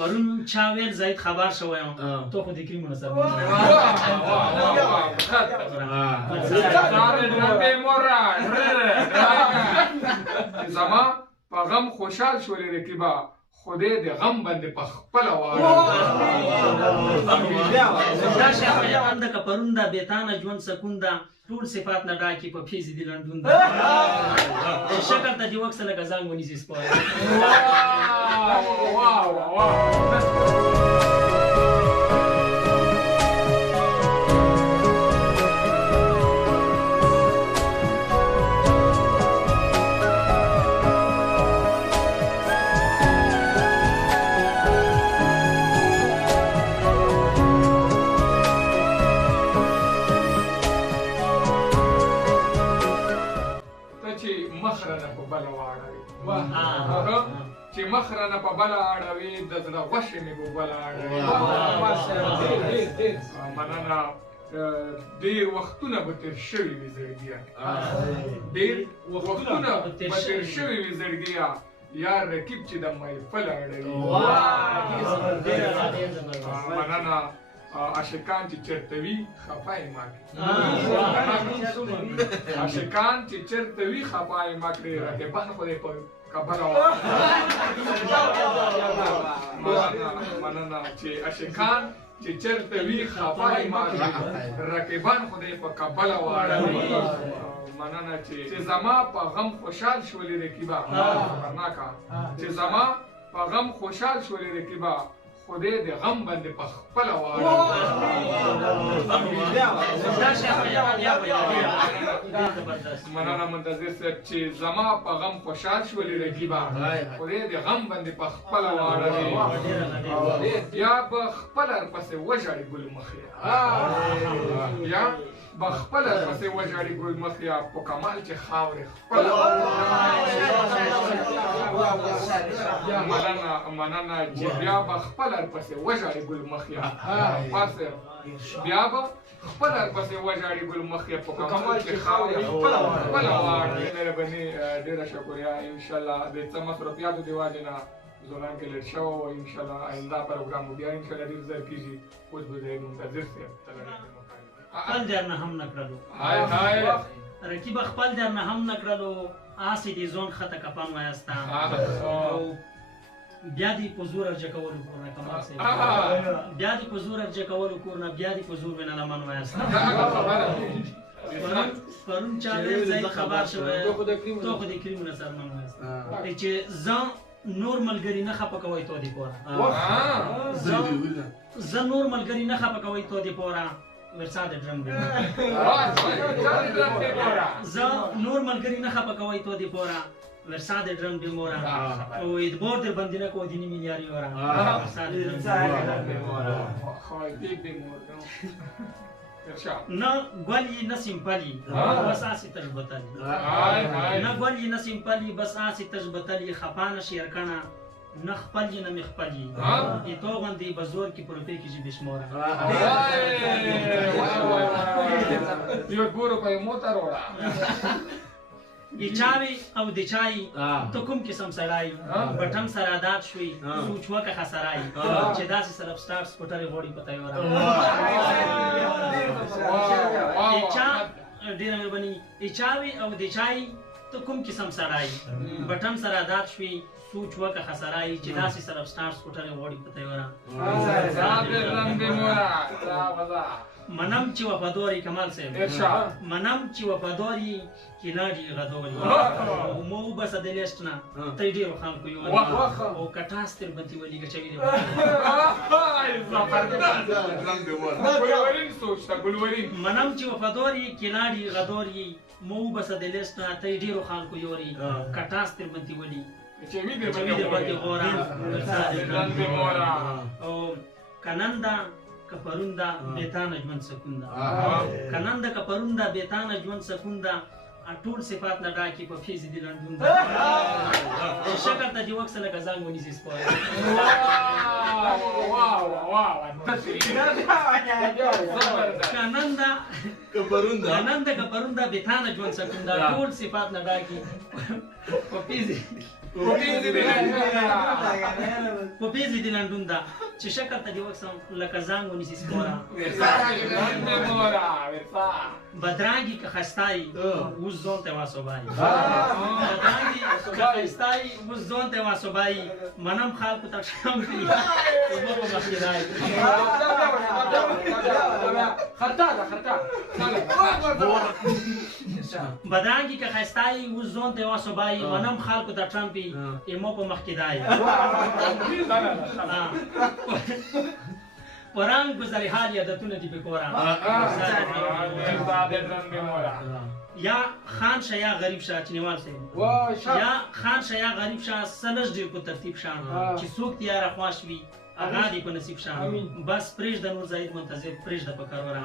پرون چا ویل زید خبر شویم تو خو د کریمونو سره زما په غم خوشحال شولې رقیبه خدای د غم باندې په خپله واړه دا شاعران د کپرون دا بیتانه ژوند سکون دا ټول صفات نه ډاکي په فیض دي لندون دا شکر ته دی وکسه لکه زنګ ونیسي سپاره چې مخ رانه په بله اړوي د زړه غوښې مې په بله اړوي مننه ډېر وختونه به تېر شوي وي زړګیه ډېر وختونه به تېر شوي وي زړګیه یار رقیب چې د محفل اړوي مننه عاشقان چې چېرته وي خفه یې ما کړي عاشقان چې چېرته وي خفه یې ما کړي رقیبان خو دې په کبله مننه چې عاشقان چې چېرته وي خفه یې ما کړي رقیبان خو دې په کبله واړوي مننه چې زما په غم خوشحال شولې رقیبه خطرناکه چې زما په غم خوشحال شولې رقیبه خدای د غم باندې په خپله واړه مننه منتظر صاحب چې زما په غم خوشحال شولې رقیبه خدای د غم باندې په خپله واړوي بیا به خپله ورپسې وژاړي ګل مخیه بیا به خپله ورپسې وژاړي ګل مخیه په کمال چې خاورې خپله مننه چې بیا به خپله ورپسې وژاړي ګل مخیه بیا به خپله ورپسې وژاړي ګل مخیه په کمال چې خاورې خپله واړوي مهرباني ډېره شکریه انشاءالله د څه مصروفیاتو د وجې نه زولان کې لیټ شوی و انشاءالله آینده پروګرام بیا انشاءالله ډېر زر کېږي اوس به زه منتظر صاحب خپل در نه هم نه کړلو رقیب خپل در نه هم نه کړلو آسې دې ځون خطه کپن وایسته بیا دې په زور ارجه کولو کور نه کمال صاحب بیا دې په زور ارجه کولو کور نه بیا دې په زور وینه لمن وایسته پرون چا ویل زید خبر شوی تو خو د کریمونو سره من وایسته چې زه نور ملګری نه خپه کوئ تو دې پوره زه نور ملګری نه خپه کوئ تو دې پوره ورسا د ډرم دی زه نور ملګری نه خپه کوئ تو دې پوره ورسا د ډرم دی مورا او د بور در باندې نه کو دیني میلیاري ورا ورسا د ډرم دی مورا خو دې به مورا نه ګولې نه سیمپلی بس آسی تجبتلی نه ګولې نه سیمپلی بس آسی تجبتلی خفانه شیر کنه نه خپلی نه مخپلی ای تو غندې بزور کې پروپې کې جی بشموره یو ګورو په موټر وړه ای چاوي او د چای ته کوم قسم سړی بټم سره عادت شوي سوچ وکه خسرای چې داسې سره سٹارټ سپوټر غوړي پته یو را ای چا ډیر مهرباني ای چاوي او د چای ته کوم قسم سړی بټم سره عادت شوي سوچ وکه خسرای چې داسې سره سٹارټ سپوټر غوړي پته یو را منم چې وفاداری کمال صاحب منم چې وفاداری کلاډي غدوري مو بس د لیست نه ته ډیرو خلکو یو او کټاستر بنتي ولي گچوي دی منم چې وفاداری کلاډي غدوري مو بس د لیست نه ته ډیرو خلکو یوري کټاستر بنتي ولي گچوي دی بنتي غورا او کنندا کپروندا بیتانه ژوند سکوندا کنندا کپروندا بیتانه ژوند سکوندا ټول صفات نه ډاکي په فیض دي لندون دا شکر ته دی وکسه لکه زنګ ونیسي سپاره داوان زبردست کننده که پرونده بیتانه جون سکنده ټول صفات نه ډاکي پوپیزي دي لندونده چې شکل ته دی وکسم لکه زنګ ونیسي سپورا بدرانګي که خستای اوس ځون ته واسوبای بدرانګي که خستای اوس ځون ته واسوبای منم خلکو ته شام کړي او په مخکې بدرانګي که خستای اوس ځون ته واسوبای منم خلکو ته ټرمپي ایمو په مخکې دای پرنګ گذری حال یادتونه دی بکورا یا خان شه یا غریب شه چنیوال سے یا خان شه یا غریب شه سنج دی په ترتیب شان چې څوک تیار خواش وي اغا دی په نصیب شان بس پرېږ د نور زاید منتظر پرېږ د پکار ورا